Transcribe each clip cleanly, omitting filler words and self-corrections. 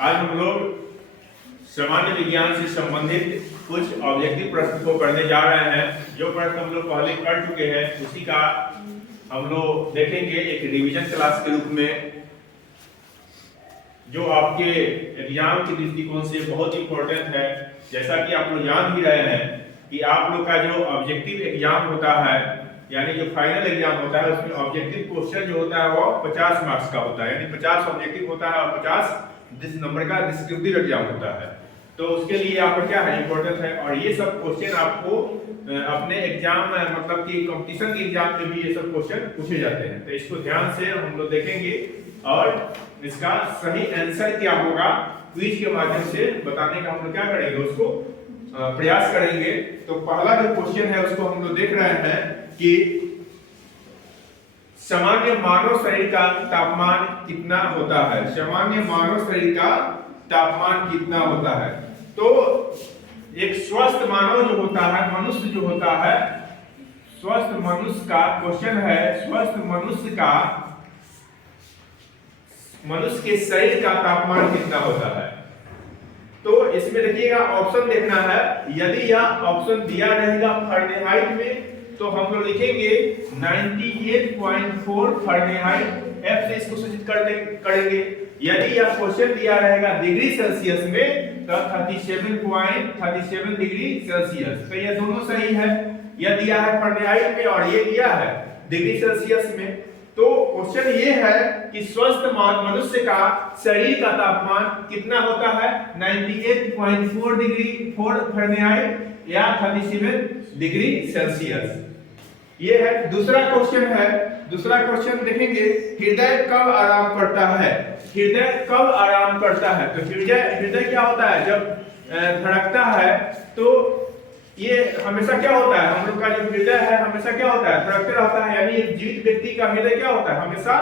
आज हम लोग सामान्य विज्ञान से संबंधित कुछ ऑब्जेक्टिव प्रश्न को करने जा रहे हैं। जो प्रश्न हम लोग पहले कर चुके हैं उसी का हम लोग देखेंगे एक रिवीजन क्लास के रूप में, जो आपके एग्जाम के दृष्टिकोण से बहुत इंपॉर्टेंट है। जैसा कि आप लोग जान ही रहे हैं कि आप लोग का जो ऑब्जेक्टिव एग्जाम होता है, यानी जो फाइनल एग्जाम होता है, उसमें ऑब्जेक्टिव क्वेश्चन जो होता है वो 50 मार्क्स का होता है, यानी 50 ऑब्जेक्टिव होता है और 50 जिस नंबर का डिस्क्रिप्टिव एग्जाम होता है। तो उसके लिए यहाँ पर क्या है इंपॉर्टेंट है, और ये सब क्वेश्चन आपको अपने एग्जाम मतलब कि कंपटीशन के एग्जाम में भी ये सब क्वेश्चन पूछे जाते हैं। तो इसको ध्यान से हम लोग देखेंगे और इसका सही आंसर क्या होगा क्विज के माध्यम से बताने का हम लोग क्या करेंगे, उसको प्रयास करेंगे। तो पहला जो क्वेश्चन है उसको हम लोग देख रहे हैं कि सामान्य मानव शरीर का तापमान कितना होता है। सामान्य मानव शरीर का तापमान कितना होता है। तो एक स्वस्थ मानव जो होता है, मनुष्य जो होता है, स्वस्थ मनुष्य का क्वेश्चन है, स्वस्थ मनुष्य के शरीर का तापमान कितना होता है। तो इसमें देखिएगा ऑप्शन देखना है। यदि यह ऑप्शन दिया रहेगा फारेनहाइट में तो हम लोग लिखेंगे 98.4 फारेनहाइट, F से इसको सूचित करेंगे। यदि यह क्वेश्चन दिया रहेगा डिग्री सेल्सियस में तो 37.37 डिग्री सेल्सियस। तो ये दोनों सही है, यह दिया है फारेनहाइट में और ये दिया है डिग्री सेल्सियस में। तो क्वेश्चन ये है कि स्वस्थ मनुष्य का शरीर का तापमान कितना होता है, 98.4 डिग्री 4 फारेनहाइट या 37 डिग्री सेल्सियस। ये है। दूसरा क्वेश्चन है, दूसरा क्वेश्चन देखेंगे, हृदय कब आराम करता है। हृदय कब आराम करता है। तो हृदय क्या होता है, जब धड़कता है तो ये हमेशा क्या होता है, हम लोग का जो हृदय है हमेशा क्या होता है, धड़कते रहता है। यानी एक जीवित व्यक्ति का हृदय क्या होता है, हमेशा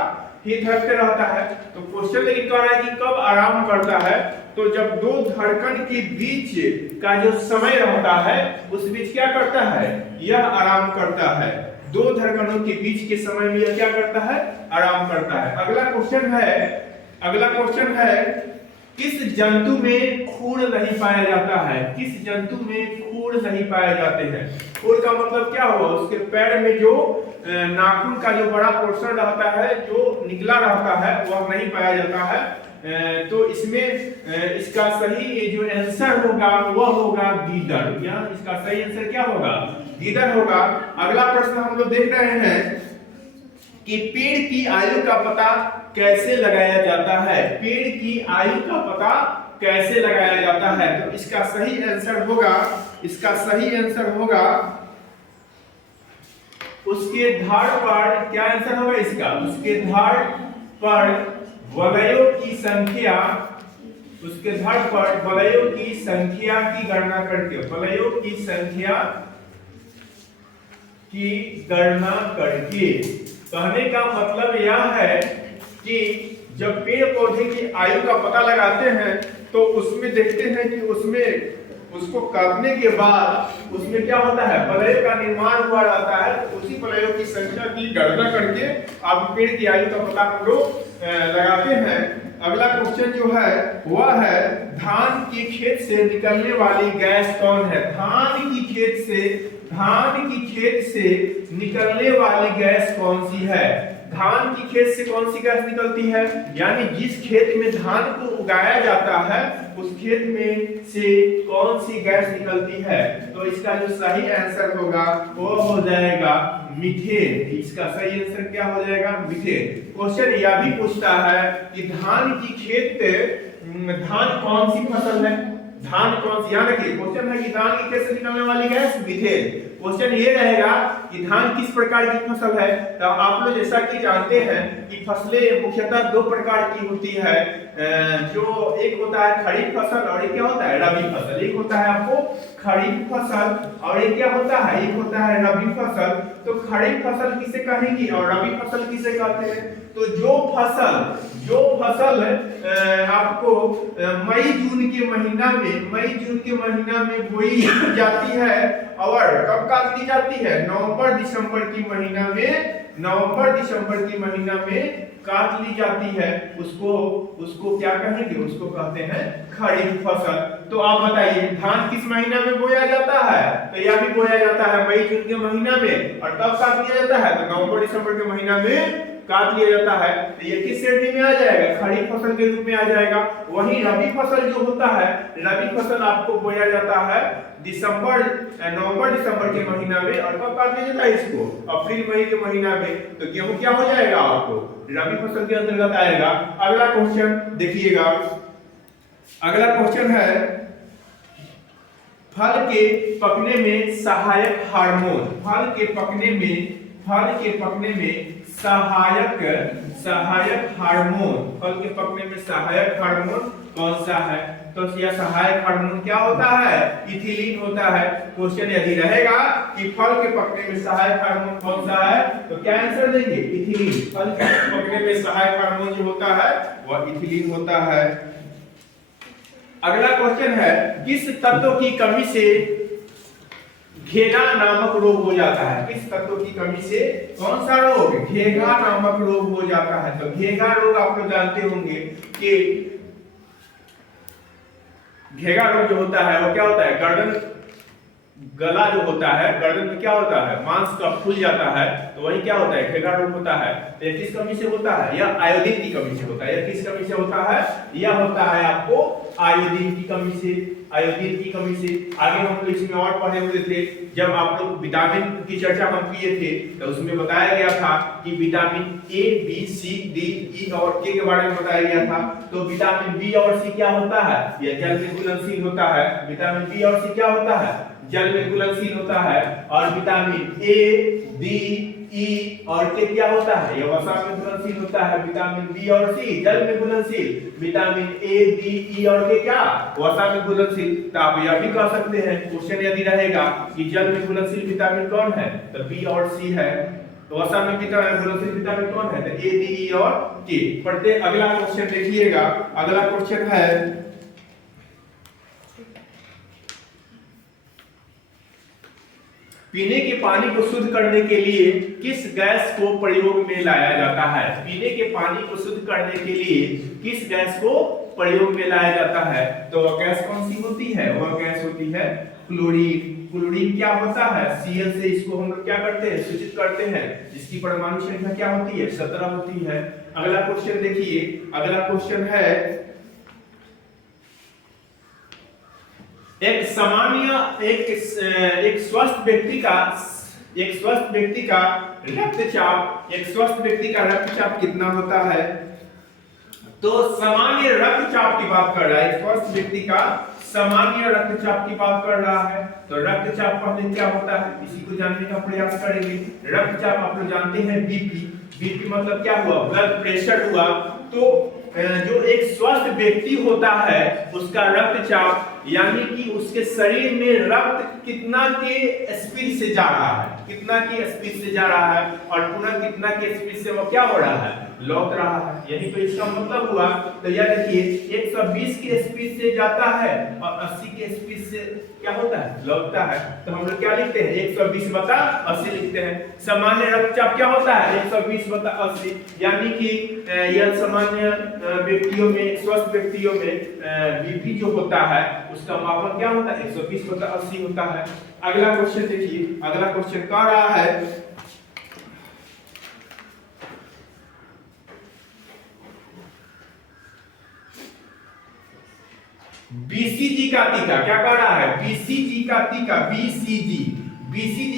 ही धड़कते रहता है। तो क्वेश्चन लेकिन कह रहा है कि कब आराम करता है। तो जब दो धड़कन के बीच का जो समय रहता है उस बीच क्या करता है, यह आराम करता है। दो धड़कनों के बीच के समय में यह क्या करता है, आराम करता है। अगला क्वेश्चन है किस जंतु में खूर नहीं पाया जाता है। किस जंतु में खूर नहीं पाए जाते हैं। खूर का मतलब क्या हुआ, उसके पैर में जो नाखून का जो बड़ा पोर्शन रहता है जो निकला रहता है वह नहीं पाया जाता है। तो इसमें इसका सही जो आंसर होगा वह होगा गीदड़। या इसका सही आंसर क्या होगा, गीदड़ होगा। अगला प्रश्न हम लोग देख रहे हैं कि पेड़ की आयु का पता कैसे लगाया जाता है। पेड़ की आयु का पता कैसे लगाया जाता है। तो इसका सही आंसर होगा, उसके धार पर क्या आंसर होगा इसका, उसके धार पर वलयों की संख्या, उसके धार पर वलयों की संख्या की गणना करके, वलयों की संख्या की गणना करके। कहने का मतलब यह है कि जब पेड़ पौधे की आयु का पता लगाते हैं तो उसमें देखते हैं कि उसमें उसको काटने के बाद उसमें क्या होता है, पलयों का निर्माण हुआ रहता है। तो उसी पलयों की संख्या की गणना करके आप पेड़ की आयु का पता हम लोग लगाते हैं। अगला क्वेश्चन जो है वह है धान के खेत से निकलने वाली गैस कौन है। धान की खेत से निकलने वाली गैस कौन सी है। धान की खेत से कौन सी गैस निकलती है, यानी जिस खेत में धान को उगाया जाता है उस खेत में से कौन सी गैस निकलती है। तो इसका जो सही आंसर होगा वो हो जाएगा मीथेन। इसका सही आंसर क्या हो जाएगा, मीथेन। क्वेश्चन यह भी पूछता है कि धान की खेत, धान कौन सी फसल है, धान कौन सी, यानी कि क्वेश्चन है कि धान की खेत से निकलने वाली गैस मीथेन। क्वेश्चन ये रहेगा कि धान किस प्रकार की फसल है। तो आप लोग जैसा कि जानते हैं कि फसलें मुख्यतः दो प्रकार की होती है, जो एक होता है खरीफ फसल और एक क्या होता है, रबी फसल। एक होता है आपको खरीफ फसल और एक क्या होता है, एक होता है रबी फसल। तो खरीफ फसल किसे कहेंगे और रबी फसल किसे कहते हैं। तो जो फसल आपको मई जून के महीना में बोई जाती है और कब काट ली जाती है? नवंबर दिसंबर की महीना में, नवंबर दिसंबर की महीना में काट ली जाती है। उसको क्या कहेंगे? उसको कहते हैं खरीफ फसल। तो आप बताइए धान किस महीना में बोया जाता है? तो यह भी बोया जाता है मई जून के महीना में। और कब काट लिया जाता है? तो नवंबर दिसंबर के महीना में काट लिया जाता है। तो ये किस श्रेणी में आ जाएगा? खरीफ फसल के रूप में आ जाएगा। वहीं रबी फसल जो होता है, रबी फसल आपको बोया जाता है नवंबर दिसंबर के महीना में। और कब काट लिया जाता है इसको? अप्रैल मई के महीना में। तो गेहूं क्या हो जाएगा? आपको रबी फसल के अंतर्गत आएगा। अगला क्वेश्चन देखिएगा, अगला क्वेश्चन है फल के पकने में सहायक हार्मोन। फल के पकने में सहायक हार्मोन, फल के पकने में सहायक हार्मोन कौन सा है? तो यह सहायक हार्मोन क्या होता है? इथिलीन होता है। क्वेश्चन यदि रहेगा कि फल के पकने में सहायक हार्मोन कौन सा है, तो क्या आंसर देंगे? इथिलीन। फल के पकने में सहायक हार्मोन जो होता है वह इथिलीन होता है। अगला क्वेश्चन है किस तत्व की कमी से घेघा नामक रोग हो जाता है? किस तत्व की कमी से कौन सा रोग? घेघा नामक रोग हो जाता है। तो घेघा रोग आप लोग जानते होंगे कि घेघा रोग जो होता है वो क्या होता है? गर्दन, गला जो होता है, गर्दन में क्या होता है? मांस का फूल जाता है, तो वही क्या होता है? घेघा रोग होता है। तो यह किस कमी से होता है? यह आयोडीन की कमी से होता है। यह किस कमी से होता है? यह होता है आपको आयोडीन की कमी से, आयोडीन की कमी से। आगे हम लोग इसमें और पढ़े हुए थे, जब आप लोग विटामिन की चर्चा हम किए थे तो उसमें बताया गया था कि vitamin A, B, C, D, E और के बारे में बताया गया था। तो विटामिन बी और सी क्या होता है? यह जल में घुलनशील होता है। विटामिन बी और सी क्या होता है? जल में घुलनशील होता है। और विटामिन ए, बी, ई और के क्या होता है? यह वसा में घुलनशील होता है। विटामिन बी और सी जल में घुलनशील, विटामिन ए, बी, ई और के क्या? वसा में घुलनशील। तो आप यह भी कह सकते हैं, क्वेश्चन यदि रहेगा कि जल में घुलनशील विटामिन कौन है, तो बी और सी है। तो वसा में घुलनशील विटामिन कौन है? तो ए, डी, ई और के। पढ़ते अगला क्वेश्चन देखिएगा। अगला क्वेश्चन है पीने के पानी को शुद्ध करने के लिए किस गैस को प्रयोग में लाया जाता है? पीने के पानी को शुद्ध करने के लिए किस गैस को प्रयोग में लाया जाता है? तो वह गैस कौन सी होती है? वह गैस होती है क्लोरीन। क्लोरीन क्या होता है? Cl से इसको हम लोग क्या करते हैं? सूचित करते हैं, जिसकी परमाणु संख्या क्या होती है? 17 होती है। अगला क्वेश्चन देखिए, अगला क्वेश्चन है एक स्वस्थ व्यक्ति का रक्तचाप कितना होता है? तो सामान्य रक्तचाप की बात कर रहा है। एक स्वस्थ व्यक्ति का सामान्य रक्तचाप की बात कर रहा है। तो रक्तचाप पहले क्या होता है, इसी को जानने का प्रयास करेंगे। रक्तचाप आप लोग जानते हैं बीपी। बीपी मतलब क्या हुआ? ब्लड प्रेशर हुआ। तो जो एक स्वस्थ व्यक्ति होता है उसका रक्तचाप यानी कि उसके शरीर में रक्त कितना के स्पीड से जा रहा है, कितना की स्पीड से जा रहा है और पुनः कितना के स्पीड से वो क्या हो रहा है? लौट रहा है। यही तो इसका मतलब हुआ। तो यह देखिए 120 की स्पीड से जाता है और 80 की स्पीड से क्या होता है? लौटता है। तो हम लोग क्या लिखते हैं? 120/80 लिखते हैं। सामान्य रक्तचाप क्या होता है? 120/80। यानी कि यह सामान्य व्यक्तियों में, स्वस्थ व्यक्तियों में बीपी जो होता है उसका मापन क्या होता है? 120/80 होता है। अगला क्वेश्चन देखिए, अगला क्वेश्चन कह रहा है बीसीजी का टीका। क्या कह रहा है? बीसीजी का टीका, बीसीजी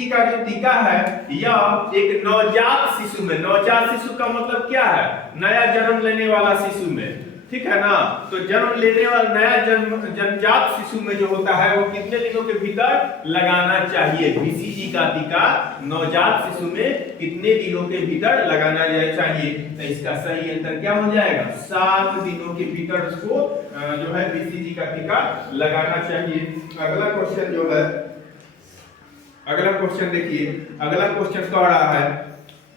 का जो टीका है यह एक नवजात शिशु में, नवजात शिशु का मतलब क्या है? नया जन्म लेने वाला शिशु में, ठीक है ना? तो जन्म लेने वाला नया जन्मजात शिशु में जो होता है वो कितने दिनों के भीतर लगाना चाहिए? बीसीजी का टीका नवजात शिशु में कितने दिनों के भीतर लगाना चाहिए? तो इसका सही आंसर क्या हो जाएगा? 7 दिनों के भीतर उसको जो है बीसीजी का टीका लगाना चाहिए। अगला क्वेश्चन जो है, अगला क्वेश्चन देखिए, अगला क्वेश्चन कह रहा है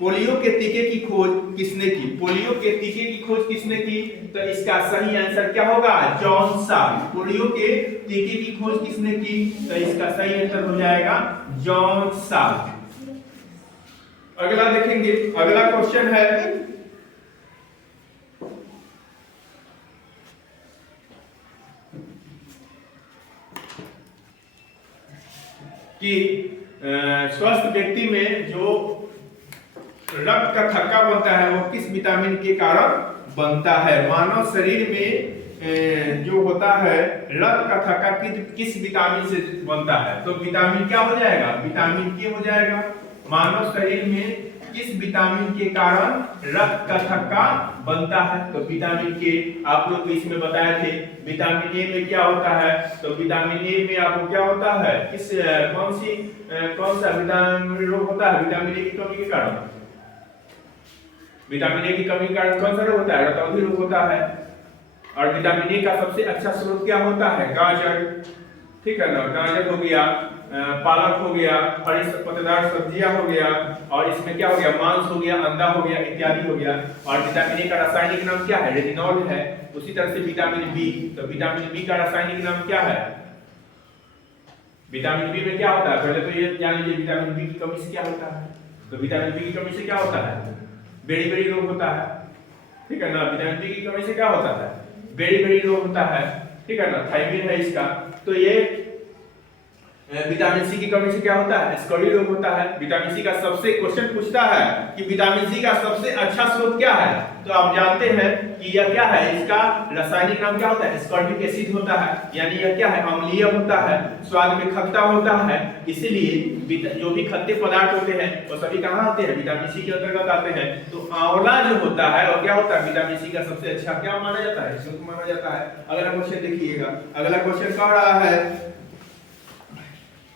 पोलियो के टीके की खोज किसने की? पोलियो के टीके की खोज किसने की? तो इसका सही आंसर क्या होगा? जॉन साल। पोलियो के टीके की खोज किसने की? तो इसका सही आंसर हो जाएगा जॉन साल। अगला देखेंगे, अगला क्वेश्चन है कि स्वस्थ व्यक्ति में जो रक्त का थक्का बनता है वो किस विटामिन के कारण बनता है? मानव शरीर में जो होता है रक्त का थक्का किस विटामिन से बनता है? तो विटामिन क्या हो जाएगा? विटामिन के हो जाएगा। मानव शरीर में किस विटामिन के कारण रक्त का थक्का बनता है? तो विटामिन के आप लोग इसमें बताए थे। विटामिन ए में क्या होता है? तो विटामिन ए में आपको क्या होता है? किस कौन सा विटामिन रोग होता है विटामिन ए की कमी के कारण? विटामिन ए की कमी के कारण कौन सा रोग होता है? रतौंधी रोग होता है। और विटामिन ए का सबसे अच्छा स्रोत क्या होता है? गाजर, ठीक है ना? गाजर हो गया, पालक हो गया, हरी पत्तेदार सब्जियां हो गया, और इसमें क्या हो गया? मांस हो गया, अंडा हो गया, इत्यादि हो गया। और विटामिन ए का रासायनिक नाम क्या है? रेटिनॉल है। उसी तरह से विटामिन बी, तो विटामिन बी का रासायनिक नाम क्या है? विटामिन बी में क्या होता है? पहले तो ये जान लीजिए विटामिन बी की कमी से क्या होता है। तो विटामिन बी की कमी से क्या होता है? बेड़ी बेड़ी रोग होता है, ठीक है ना? विटामिन बी की कमी से क्या होता है? बेड़ी बेड़ी रोग होता है, ठीक है ना? थायमिन है इसका। तो ये विटामिन सी की कमी से क्या होता है? स्कर्वी रोग होता है। विटामिन सी का सबसे क्वेश्चन पूछता है कि विटामिन सी का सबसे अच्छा स्रोत क्या है? तो आप जानते हैं कि यह क्या है? इसका रासायनिक नाम क्या होता है? स्कर्विक एसिड होता है। यानी यह क्या है? अम्लीय होता है, स्वाद में खट्टा होता है। इसलिए जो भी खट्टे पदार्थ होते हैं वो सभी कहाँ आते हैं? विटामिन सी के अंतर्गत आते हैं। तो आंवला जो होता है वो क्या होता है? विटामिन सी का सबसे अच्छा क्या माना जाता है? स्रोत माना जाता है। अगला क्वेश्चन देखिएगा। अगला क्वेश्चन कह रहा है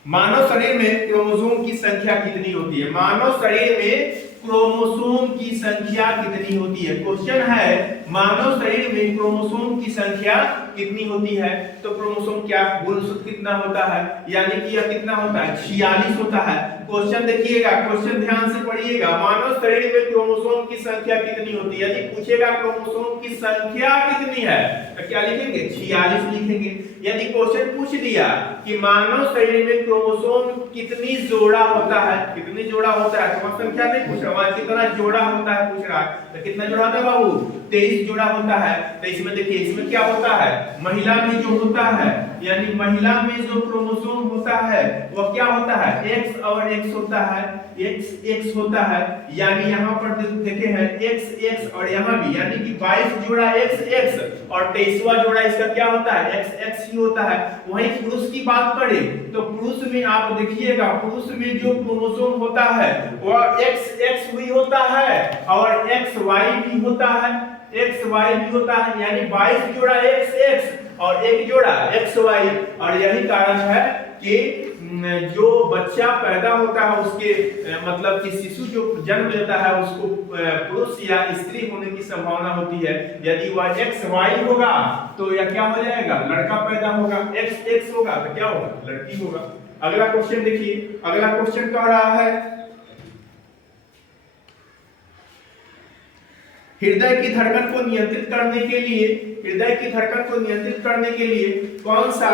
मानव शरीर में क्रोमोसोम की संख्या कितनी होती है? मानव शरीर में क्रोमोसोम की संख्या कितनी होती है? क्वेश्चन है मानव शरीर में क्रोमोसोम की संख्या कितनी होती है? तो क्रोमोसोम क्या गुणसूत्र कितना होता है? यानी कि यह कितना होता है? 46 होता है। क्वेश्चन देखिएगा, क्वेश्चन ध्यान से पढ़िएगा। मानव शरीर में क्रोमोसोम की संख्या कितनी होती है? यदि पूछेगा क्रोमोसोम की संख्या कितनी है तो क्या लिखेंगे? 46 लिखेंगे। यदि क्वेश्चन पूछ दिया कि मानव शरीर में क्रोमोसोम कितनी जोड़ा होता है, कितनी जोड़ा होता है, तो संख्या नहीं पूछ रहा, कितना जोड़ा होता है पूछ रहा है। तो कितना जोड़ा होता है बाबू? 23 जोड़ा होता है। तो इसमें देखिए, इसमें क्या होता है? महिला में जो होता है, यानी महिला में जो क्रोमोसोम होता है वह क्या होता है? X और X होता है, X होता है। यानी यहाँ पर देखे हैं X और यहाँ भी, यानी कि 22 जोड़ा X और 23वां जोड़ा इसका क्या होता है? XX ही होता है। वहीं पुरुष की बात करें तो पुरुष में आप देखिएगा, पुरुष में जो क्रोमोसोम होता है वह XX भी होता है और XY भी होता है, XY भी होता है। यानी 22 जोड़ा XX और एक जोड़ा XY। और यही कारण है कि जो बच्चा पैदा होता है उसके मतलब कि शिशु जो जन्म लेता है उसको पुरुष या स्त्री होने की संभावना होती है। यदि वह XY होगा तो यह क्या हो जाएगा? लड़का पैदा होगा। XX होगा तो क्या होगा? लड़की होगा। अगला क्वेश्चन देखिए। अगला क्वेश्चन कह रहा है हृदय की धड़कन को नियंत्रित करने के लिए, हृदय की धड़कन को नियंत्रित करने के लिए कौन सा,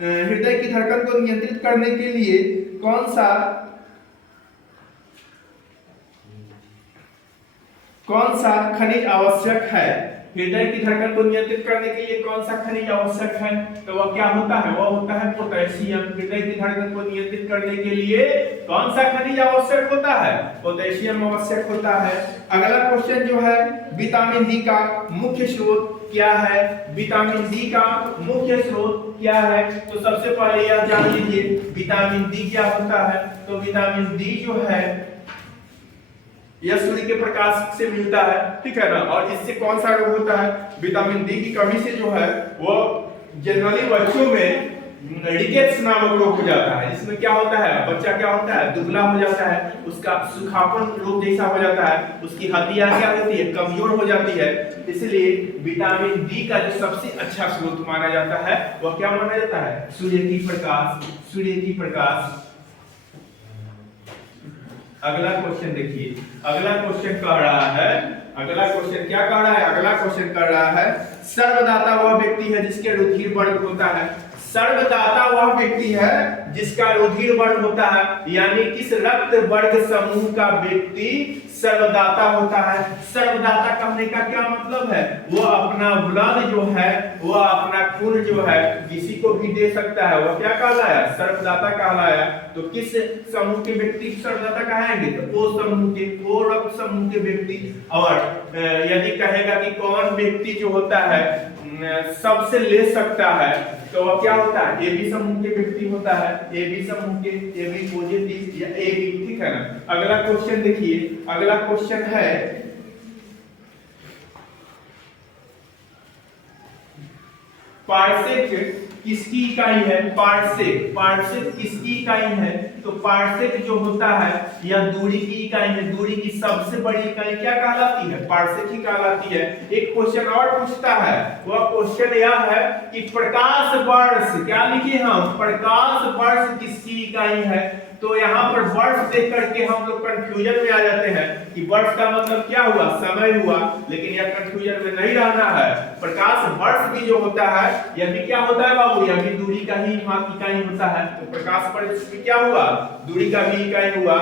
हृदय की धड़कन को नियंत्रित करने के लिए कौन सा खनिज आवश्यक है? हृदय की धड़कन को नियंत्रित करने के लिए कौन सा खनिज आवश्यक है? तो वह क्या होता है? वह होता है पोटेशियम। हृदय की धड़कन को नियंत्रित करने के लिए कौन सा खनिज आवश्यक होता है? पोटेशियम आवश्यक होता है। अगला क्वेश्चन जो है विटामिन डी का मुख्य स्रोत क्या है? विटामिन डी का मुख्य स्रोत क्या है? तो सबसे पहले यह जान लीजिए विटामिन डी क्या होता है। तो विटामिन डी जो है यह सूर्य के प्रकाश से मिलता है, ठीक है ना? और इससे कौन सा रोग होता है? विटामिन डी की कमी से जो है वो जनरली बच्चों में रिकेट्स नामक रोग हो जाता है। इसमें क्या होता है? बच्चा क्या होता है? दुबला हो जाता है, उसका सुखापन रोग जैसा हो जाता है, उसकी हड्डियां क्या होती है? कमजोर हो जाती है। इसलिए विटामिन डी का जो सबसे अच्छा स्रोत माना जाता है वह क्या माना जाता है? सूर्य की प्रकाश। सूर्य की प्रकाश। अगला क्वेश्चन देखिए, अगला क्वेश्चन कह रहा है, अगला क्वेश्चन क्या कह रहा है, अगला क्वेश्चन कह रहा है सर्वदाता वह व्यक्ति है जिसके रुधिर वर्ग होता है। सर्वदाता वह व्यक्ति है जिसका रुधिर वर्ग होता है, यानी किस रक्त वर्ग समूह का व्यक्ति सर्वदाता होता है। सर्वदाता कहने का क्या मतलब है, वो अपना ब्लड जो है, वो अपना खून जो है किसी को भी दे सकता है, वो क्या कहलाया, सर्वदाता कहलाया। तो किस समूह के व्यक्ति सर्वदाता कहेंगे, तो ओ समूह के, ओ रक्त समूह के व्यक्ति। और यदि कहेगा कि कौन व्यक्ति जो होता है सबसे ले सकता है, तो वह क्या होता है, ए बी समूह के व्यक्ति होता है, ए बी समूह के, ए बी पॉजिटिव या ए बी, ठीक है ना। अगला क्वेश्चन देखिए, अगला क्वेश्चन है पार्सेक किसकी इकाई है, पार्सेक, पार्सेक किसकी इकाई है, तो पार्सेक जो होता है यह दूरी की इकाई है। दूरी की सबसे बड़ी इकाई क्या कहलाती है, पार्सेक ही कहलाती है। एक क्वेश्चन और पूछता है, वह क्वेश्चन यह है कि प्रकाश वर्ष, क्या लिखे हम, प्रकाश वर्ष किसकी इकाई है। तो यहाँ पर वर्ष देख करके हम लोग कंफ्यूजन में आ जाते हैं कि वर्ष का मतलब क्या हुआ, समय हुआ, लेकिन यह कंफ्यूजन में नहीं रहना है। प्रकाश वर्ष भी जो होता है यह भी क्या होता है बाबू, यह भी दूरी का ही इकाई होता है। तो प्रकाश वर्ष भी क्या हुआ, दूरी का भी इकाई हुआ।